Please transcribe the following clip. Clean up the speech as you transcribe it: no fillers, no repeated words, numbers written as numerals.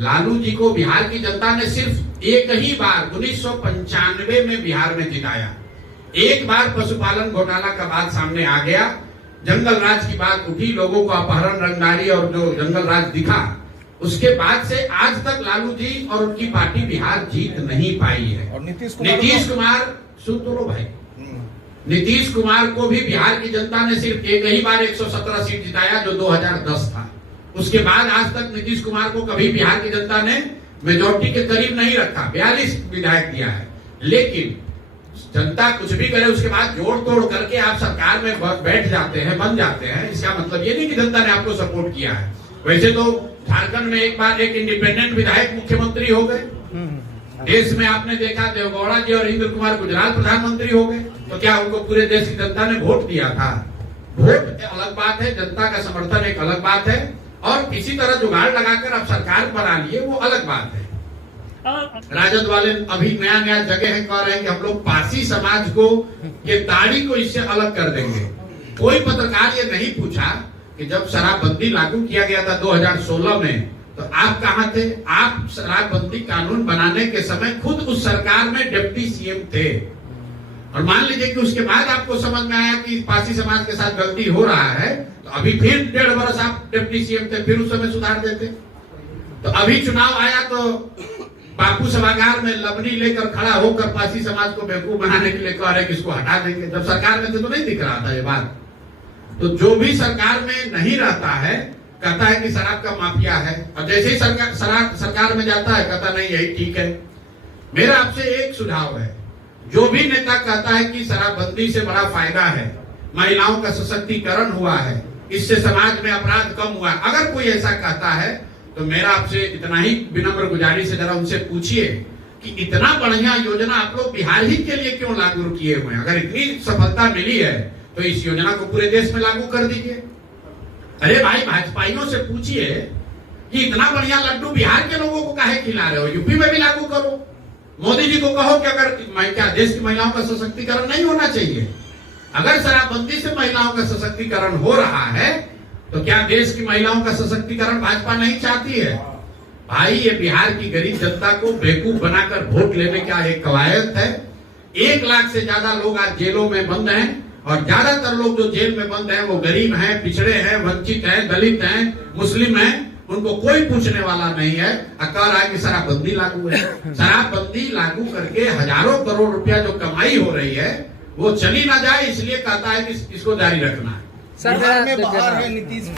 लालू जी को बिहार की जनता ने सिर्फ एक ही बार 1995 में बिहार में जिताया। एक बार पशुपालन घोटाला का बात सामने आ गया, जंगल राज की बात उठी, लोगों को अपहरण, रंगदारी और जो जंगल राज दिखा, उसके बाद से आज तक लालू जी और उनकी पार्टी बिहार जीत नहीं पाई है। और नीतीश कुमार सुन तो लो भाई, नीतीश कुमार को भी बिहार की जनता ने सिर्फ एक ही बार 117 सीट जिताया, जो 2010 था। उसके बाद आज तक नीतीश कुमार को कभी बिहार की जनता ने मेजोरिटी के करीब नहीं रखा, 42 विधायक दिया है। लेकिन जनता कुछ भी करे, उसके बाद जोड़ तोड़ करके आप सरकार में बैठ जाते हैं, बन जाते हैं। इसका मतलब ये नहीं कि जनता ने आपको सपोर्ट किया है। वैसे तो झारखंड में एक बार एक इंडिपेंडेंट विधायक मुख्यमंत्री हो गए, देश में आपने देखा देवगौड़ा जी और इंद्र कुमार गुजरात प्रधानमंत्री हो गए। तो क्या उनको पूरे देश की जनता ने वोट दिया था? वोट अलग बात है, जनता का समर्थन एक अलग बात है, और किसी तरह जुगाड़ लगाकर आप सरकार बना लिए, वो अलग बात है। राजद वाले अभी नया नया जगह है, कह रहे हैं कि हम लोग पासी समाज को, ये दाढ़ी को इससे अलग कर देंगे। कोई पत्रकार ये नहीं पूछा कि जब शराबबंदी लागू किया गया था 2016 में, तो आप कहां थे? आप शराबबंदी कानून बनाने के समय खुद उस सरकार में डिप्टी सीएम थे। और मान लीजिए कि उसके बाद आपको समझ में आया कि पासी समाज के साथ गलती हो रहा है, तो अभी फिर 1.5 वर्ष आप डिप्टी सीएम थे, फिर उस समय सुधार देते। तो अभी चुनाव आया तो बापू सभागार में लबनी लेकर खड़ा होकर पासी समाज को बेवकूफ बनाने के लिए कह रहे कि इसको हटा देंगे। जब सरकार में थे तो नहीं दिख रहा था ये बात। तो जो भी सरकार में नहीं रहता है कहता है कि शराब का माफिया है, और जैसे ही सरकार में जाता है कहता नहीं यही ठीक है। मेरा आपसे एक सुझाव है, जो भी नेता कहता है कि शराबबंदी से बड़ा फायदा है, महिलाओं का सशक्तिकरण हुआ है, इससे समाज में अपराध कम हुआ, अगर कोई ऐसा कहता है तो मेरा आपसे इतना ही विनम्र गुजारिश है, जरा उनसे पूछिए कि इतना बढ़िया योजना आप लोग बिहार ही के लिए क्यों लागू किए हुए हैं? अगर इतनी सफलता मिली है तो इस योजना को पूरे देश में लागू कर दीजिए। अरे भाई, भाजपाइयों से पूछिए कि इतना बढ़िया लड्डू बिहार के लोगों को काहे खिला रहे हो, यूपी में भी लागू करो। मोदी जी को कहो कि अगर क्या देश की महिलाओं का सशक्तिकरण नहीं होना चाहिए? अगर शराबबंदी से महिलाओं का सशक्तिकरण हो रहा है तो क्या देश की महिलाओं का सशक्तिकरण भाजपा नहीं चाहती है? भाई, ये बिहार की गरीब जनता को बेवकूफ बनाकर वोट लेने का एक कवायद है। 1 लाख से ज्यादा लोग आज जेलों में बंद हैं, और ज्यादातर लोग जो जेल में बंद हैं वो गरीब हैं, पिछड़े हैं, वंचित हैं, दलित हैं, मुस्लिम हैं। उनको कोई पूछने वाला नहीं है। कह रहा है कि शराबबंदी लागू है। शराबबंदी लागू करके हजारों करोड़ रुपया जो कमाई हो रही है वो चली ना जाए, इसलिए कहता है कि इसको जारी रखना है। सरकार में बाहर है नीतीश।